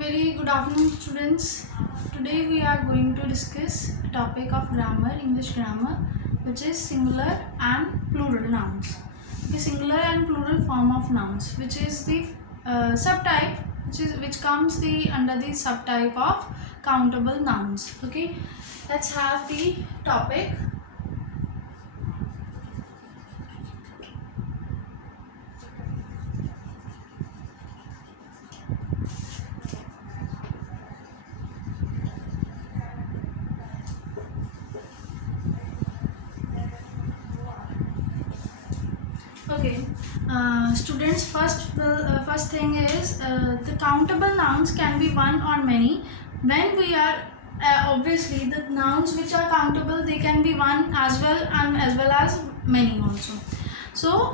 Very good afternoon, students. Today we are going to discuss a topic of grammar, English grammar, which is singular and plural nouns. The singular and plural form of nouns, which is the subtype, which comes under the subtype of countable nouns. Okay, let's have the topic. Okay, students, first thing is the countable nouns can be one or many. When we are obviously the nouns which are countable, they can be one as well and as well as many also. So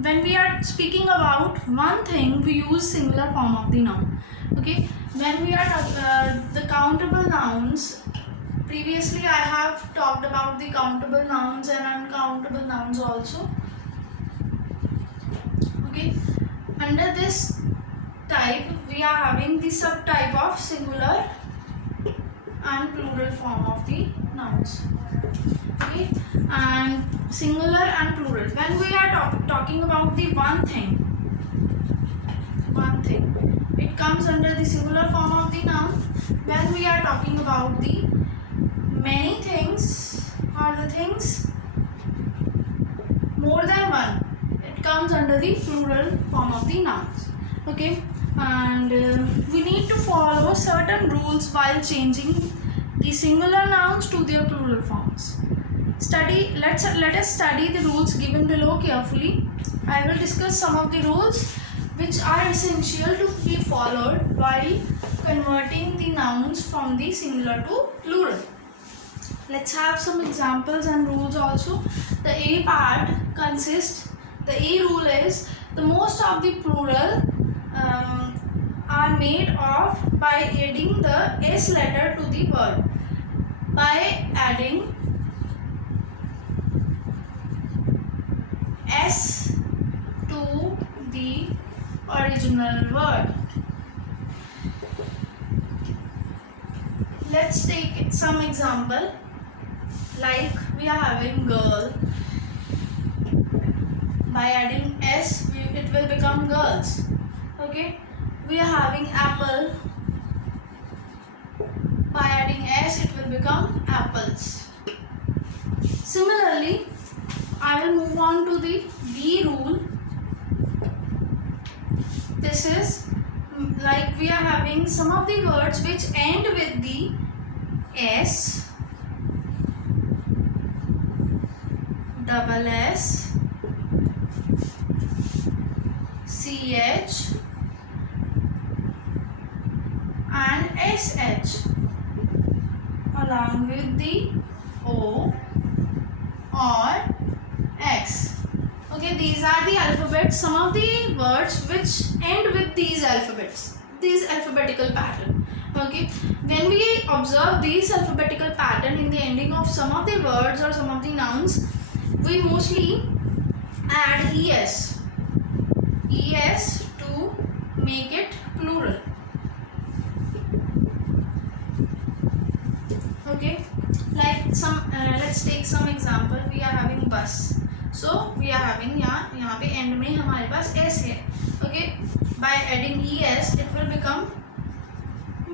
when we are speaking about one thing, we use singular form of the noun. Okay, when we are the countable nouns. Previously, I have talked about the countable nouns and uncountable nouns also. Okay, under this type we are having the subtype of singular and plural form of the nouns. Okay, and singular and plural, when we are talking about the one thing, it comes under the singular form of the noun. When we are talking about the many things or the things more than one, comes under the plural form of the nouns. Okay, and we need to follow certain rules while changing the singular nouns to their plural forms. Let us study the rules given below carefully. I will discuss some of the rules which are essential to be followed while converting the nouns from the singular to plural. Let's have some examples and rules also. The A part consists. The A rule is the most of the plural are made of by adding the S letter to the word. By adding S to the original word. Let's take some example. Like we are having girl. By adding S, it will become girls. Okay, we are having apple. By adding S, it will become apples. Similarly, I will move on to the B rule. This is like we are having some of the words which end with the S, double S, CH and SH along with the O or X. Okay, these are the alphabets, some of the words which end with these alphabets, this alphabetical pattern. Okay, when we observe these alphabetical pattern in the ending of some of the words or some of the nouns, we mostly add ES to make it plural. Okay, like let's take some example. We are having bus, so we are having यहाँ पे end में हमारे पास S है. Okay, by adding ES it will become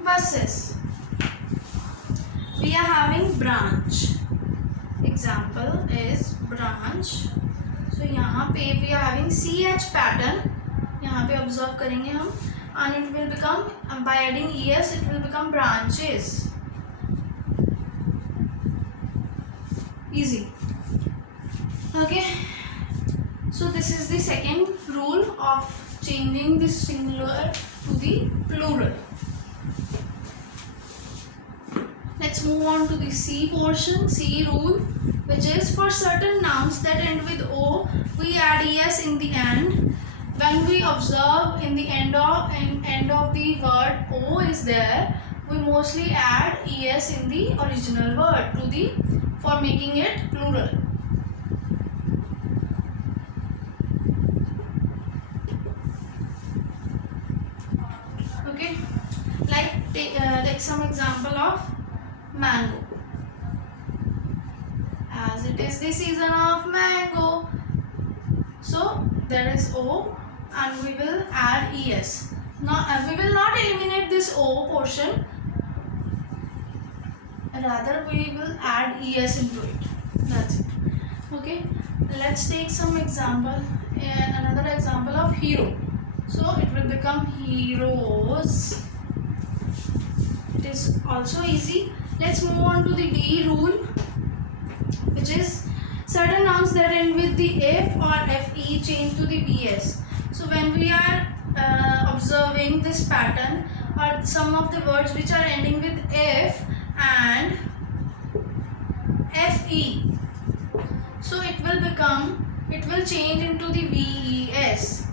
buses. We are having branch. Example is branch. So यहाँ पे we are having CH pattern. यहाँ पे observe करेंगे हम, and it will become, by adding ES it will become branches. Easy. Okay, so this is the second rule of changing the singular to the plural. Let's move on to the C portion, C rule, which is for certain nouns that end with O, we add ES in the end. When we observe in the end of the word O is there, we mostly add ES in the original word for making it plural. Okay, Take some example of mango. As it is the season of mango, so there is O and we will add ES. Now we will not eliminate this O portion, rather we will add ES into it. That's it. Okay, let's take some example. Another example of hero. So it will become heroes. It is also easy. Let's move on to the D rule, which is certain nouns that end with the F or FE change to the BS. So when we are observing this pattern, or some of the words which are ending with F and FE, so it will change into the VES.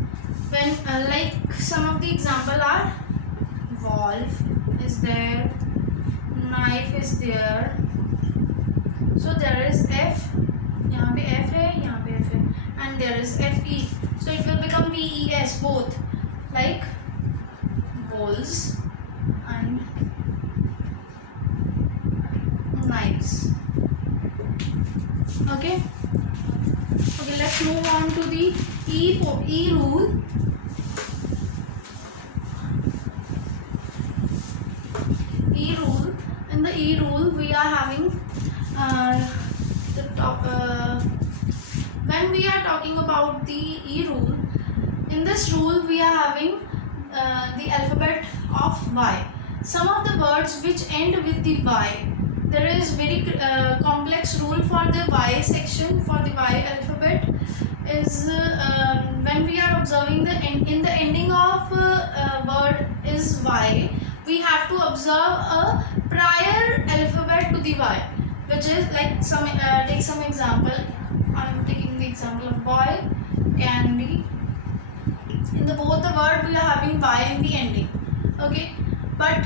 When like some of the example are wolf is there, knife is there, so there is F, यहाँ पे F है, यहाँ पे F है, and there is FE, so it will become VES both, like bowls and knives. Okay, let's move on to the E rule. In the E rule we are having the top when we are talking about the E rule, in this rule we are having the alphabet of Y. Some of the words which end with the Y, there is very complex rule for the Y section, for the Y alphabet is when we are observing in the ending of word is Y, we have to observe a prior alphabet to the Y, which is like take some example. I am taking the example of boy, candy. In the both the word we are having Y in the ending. Okay, but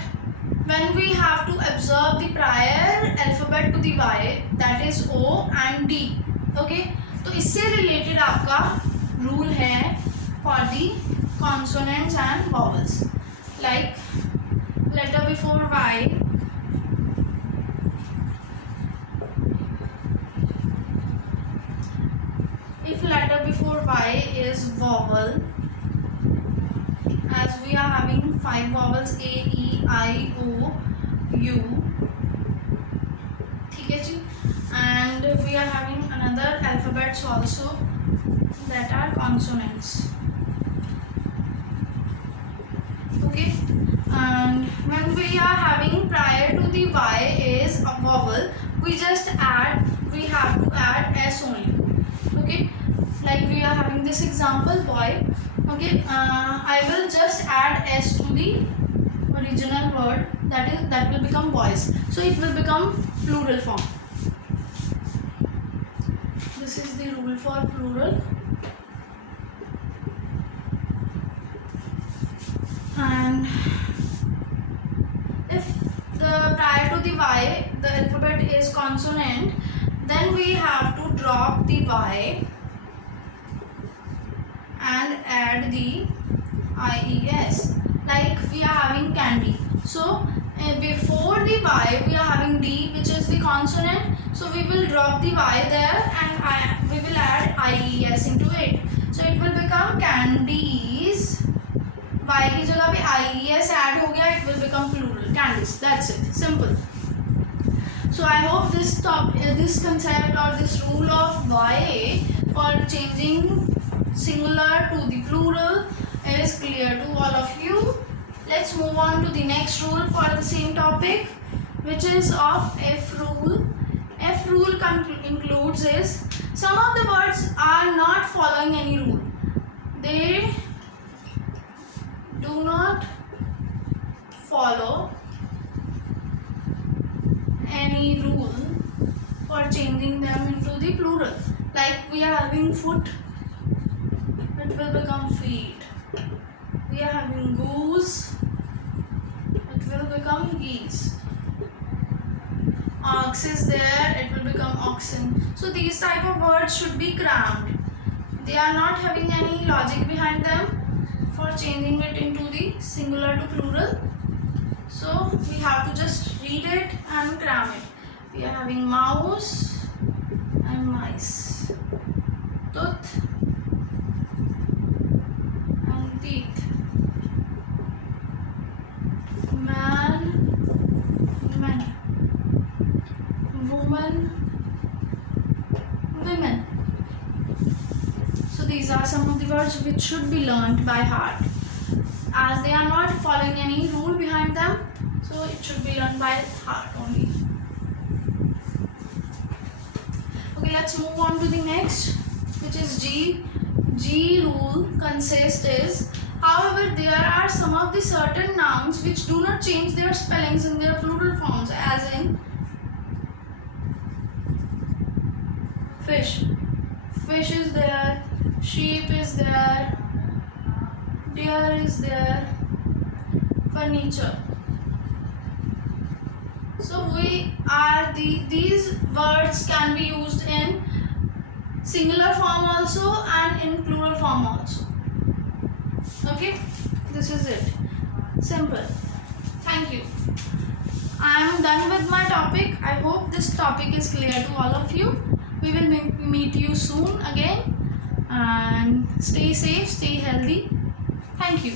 when we have to observe the prior alphabet to the Y, that is O and D. Okay, तो इससे related आपका rule है for the consonants and vowels, like letter before Y, if letter before Y is vowel, as we are having 5 vowels A, E, I, O, U, ठीक है जी, and we are having another alphabets also that are consonants. Okay, and when we are having prior to the Y is a vowel, we have to add S only. Okay, like we are having this example boy. Okay, I will just add S to the original word, that will become boys, so it will become plural form. This is the rule for plural. And if the prior to the Y the alphabet is consonant, then we have to drop the Y and add the IES, like we are having candy. So before the Y we are having D, which is the consonant, so we will drop the Y there and we will add IES into it, so it will become candies. Y की जगह पे IES add हो गया, it will become plural, candies. That's it, simple. So I hope this concept or this rule of Y for changing singular to the plural is clear to all of you. Let's move on to the next rule for the same topic, which is of F rule. F rule includes is some of the words are not following any rule. They do not follow any rule for changing them into the plural. Like we are having foot, it will become feet. We are having goose, it will become geese. Ox is there, it will become oxen. So these type of words should be crammed. They are not having any logic behind them for changing it into the singular to plural. So we have to just read it and cram it. We are having mouse and mice, tooth and teeth, man, men, woman, women. So these are some of the words which should be learnt by heart, as they are not following any rule behind them, so it should be learned by heart only. Okay, let's move on to the next, which is G. G rule consists is, however, there are some of the certain nouns which do not change their spellings in their plural forms, as in fish. Fish is there, sheep is there, deer is there, furniture. So these words can be used in singular form also and in plural form also. Okay, this is it. Simple. Thank you. I am done with my topic. I hope this topic is clear to all of you. We will meet you soon again, and stay safe, stay healthy. Thank you.